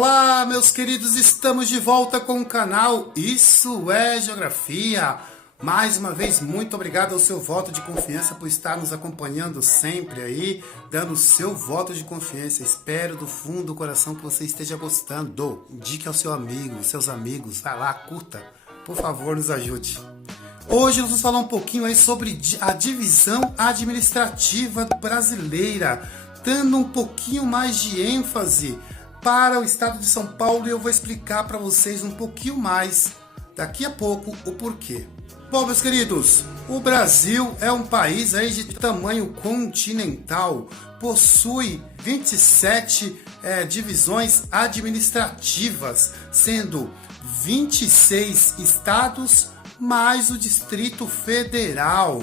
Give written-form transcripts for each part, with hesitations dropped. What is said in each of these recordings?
Olá, meus queridos, estamos de volta com o canal Isso é Geografia. Mais uma vez, muito obrigado ao seu voto de confiança por estar nos acompanhando sempre aí, dando o seu voto de confiança. Espero do fundo do coração que você esteja gostando. Indique ao seu amigo, seus amigos, vai lá, curta, por favor, nos ajude. Hoje nós vamos falar um pouquinho aí sobre a divisão administrativa brasileira, dando um pouquinho mais de ênfase para o estado de São Paulo, e eu vou explicar para vocês um pouquinho mais daqui a pouco o porquê. Bom, meus queridos, o Brasil é um país aí de tamanho continental, possui 27 divisões administrativas, sendo 26 estados mais o Distrito Federal.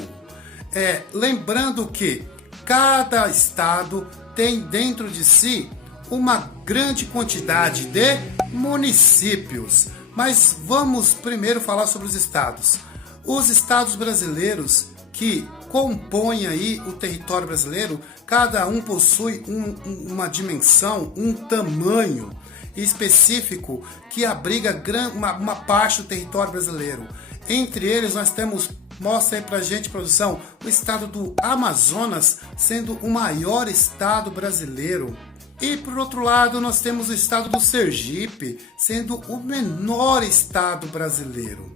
Lembrando que cada estado tem dentro de si uma grande quantidade de municípios. Mas vamos primeiro falar sobre os estados. Os estados brasileiros que compõem aí o território brasileiro, cada um possui uma dimensão, um tamanho específico que abriga uma parte do território brasileiro. Entre eles nós temos, mostra aí pra gente, produção, o estado do Amazonas sendo o maior estado brasileiro. E por outro lado nós temos o estado do Sergipe sendo o menor estado brasileiro.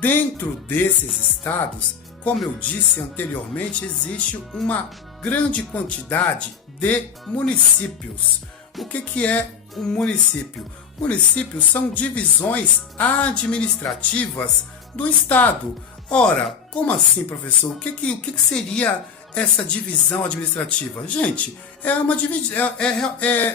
Dentro desses estados, como eu disse anteriormente, existe uma grande quantidade de municípios. O que é um município? Municípios são divisões administrativas do estado. Ora, como assim, professor? O que seria essa divisão administrativa? Gente, é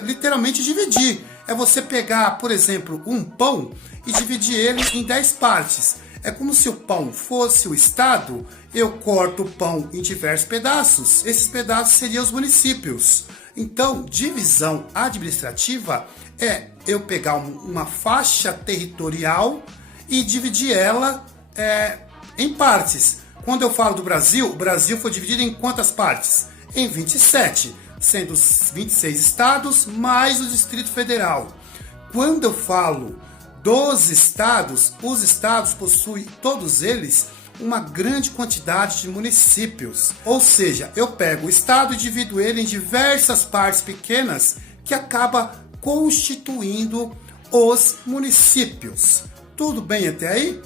literalmente dividir. É você pegar, por exemplo, um pão e dividir ele em 10 partes. É como se o pão fosse o estado, eu corto o pão em diversos pedaços. Esses pedaços seriam os municípios. Então, divisão administrativa é eu pegar uma faixa territorial e dividir ela em partes. Quando eu falo do Brasil, o Brasil foi dividido em quantas partes? Em 27, sendo os 26 estados mais o Distrito Federal. Quando eu falo dos estados, os estados possuem, todos eles, uma grande quantidade de municípios. Ou seja, eu pego o estado e divido ele em diversas partes pequenas que acaba constituindo os municípios. Tudo bem até aí?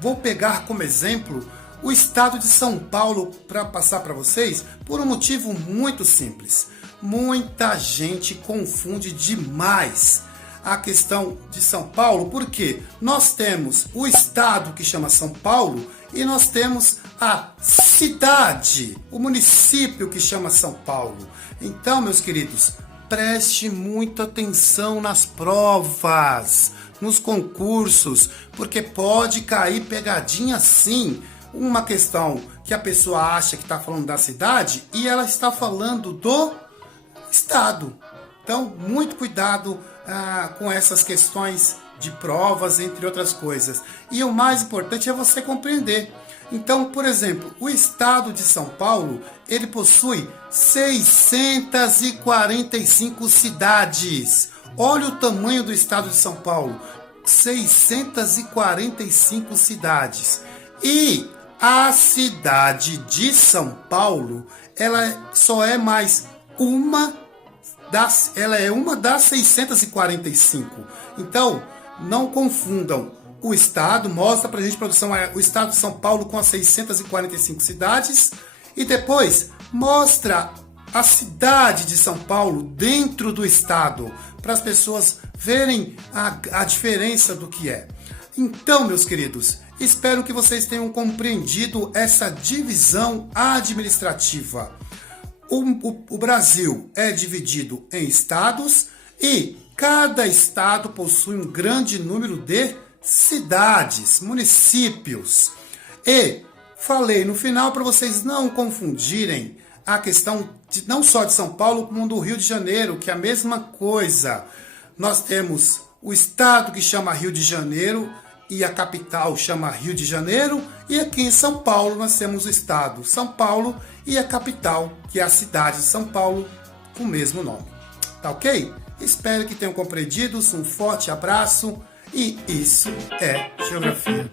Vou pegar como exemplo o estado de São Paulo para passar para vocês por um motivo muito simples. Muita gente confunde demais a questão de São Paulo, porque nós temos o estado que chama São Paulo e nós temos a cidade, o município que chama São Paulo. Então, meus queridos, preste muita atenção nas provas, nos concursos, porque pode cair pegadinha sim. Uma questão que a pessoa acha que está falando da cidade e ela está falando do estado. Então, muito cuidado com essas questões de provas, entre outras coisas. E o mais importante é você compreender. Então, por exemplo, o estado de São Paulo, ele possui 645 cidades. Olha o tamanho do estado de São Paulo, 645 cidades. E a cidade de São Paulo, ela só é mais uma das 645. Então, não confundam. O estado, mostra pra gente, produção, o estado de São Paulo com as 645 cidades, e depois mostra a cidade de São Paulo dentro do estado, para as pessoas verem a diferença do que é. Então, meus queridos, espero que vocês tenham compreendido essa divisão administrativa. O Brasil é dividido em estados e cada estado possui um grande número de cidades, municípios. E falei no final para vocês não confundirem a questão não só de São Paulo, como do Rio de Janeiro, que é a mesma coisa. Nós temos o estado que chama Rio de Janeiro e a capital chama Rio de Janeiro, e aqui em São Paulo nós temos o estado São Paulo e a capital, que é a cidade de São Paulo, com o mesmo nome. Tá ok? Espero que tenham compreendido. Um forte abraço e isso é Geografia.